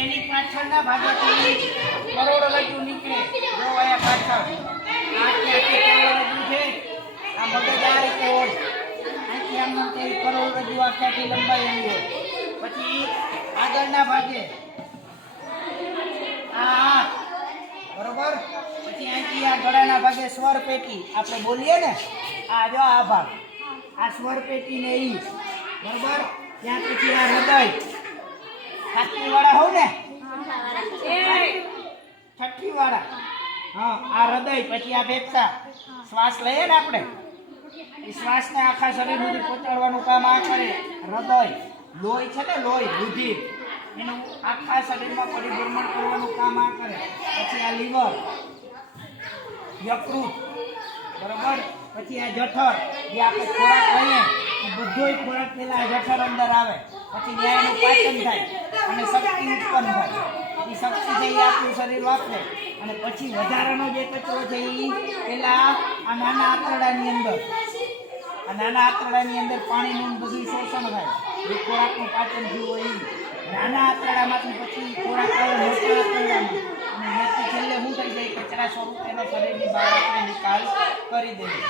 એની પાછળના ભાગેથી કરોડરજ્જુ નીકળે. જો અહીંયા પાછળ આખી કરોડરજ્જુ છે. આ મગજ આ રીતે હોય. આખી આમ તે કરોડરજ્જુ આખી લંબાઈ એની હોય. પછી આગળના ભાગે આ બરોબર. પછી અહીંથી આ ગળાના ભાગે સ્વર પેટી આપણે બોલીએ ને, આ જો આ ભાગ, આ સ્વર પેટી ને ઈ બરોબર. ત્યાં પછી આ હૃદય છઠ્ઠી વાળા હોવ ને, છઠ્ઠી વાળા, હા આ હૃદય. પછી આ ફેફસા, શ્વાસ લઈએ ને આપણે, એ શ્વાસને આખા શરીર સુધી પહોંચાડવાનું કામ આ કરે. હૃદય, લોહી છે ને, લોહી રુધિર એનું આખા શરીરમાં પરિભ્રમણ કરવાનું કામ આ કરે. પછી આ લીવર, યકૃત બરોબર. પછી આ જઠર, જે આપણે ખોરાક લઈએ એ બધોય ખોરાક પેલા જઠર અંદર આવે. પછી ન્યાયનું પાચન થાય અને શક્તિ ઉત્પન્ન થાય. એ શક્તિ છે એ આપણું શરીર વાપરે. અને પછી વધારાનો જે કચરો છે એ પેલા આ નાના આંતરડાની અંદર, આ નાના આંતરડાની અંદર પાણીનું બધું શોષણ થાય. જે ખોરાકનું પાચન થયું હોય એ નાના આંતરડામાંથી પછી ખોરાક આવે મોટા આંતરડામાં, અને છેલ્લે શું થઈ જાય, કચરા સ્વરૂપે એનો શરીરની બહાર આપણે નિકાલ કરી દઈએ.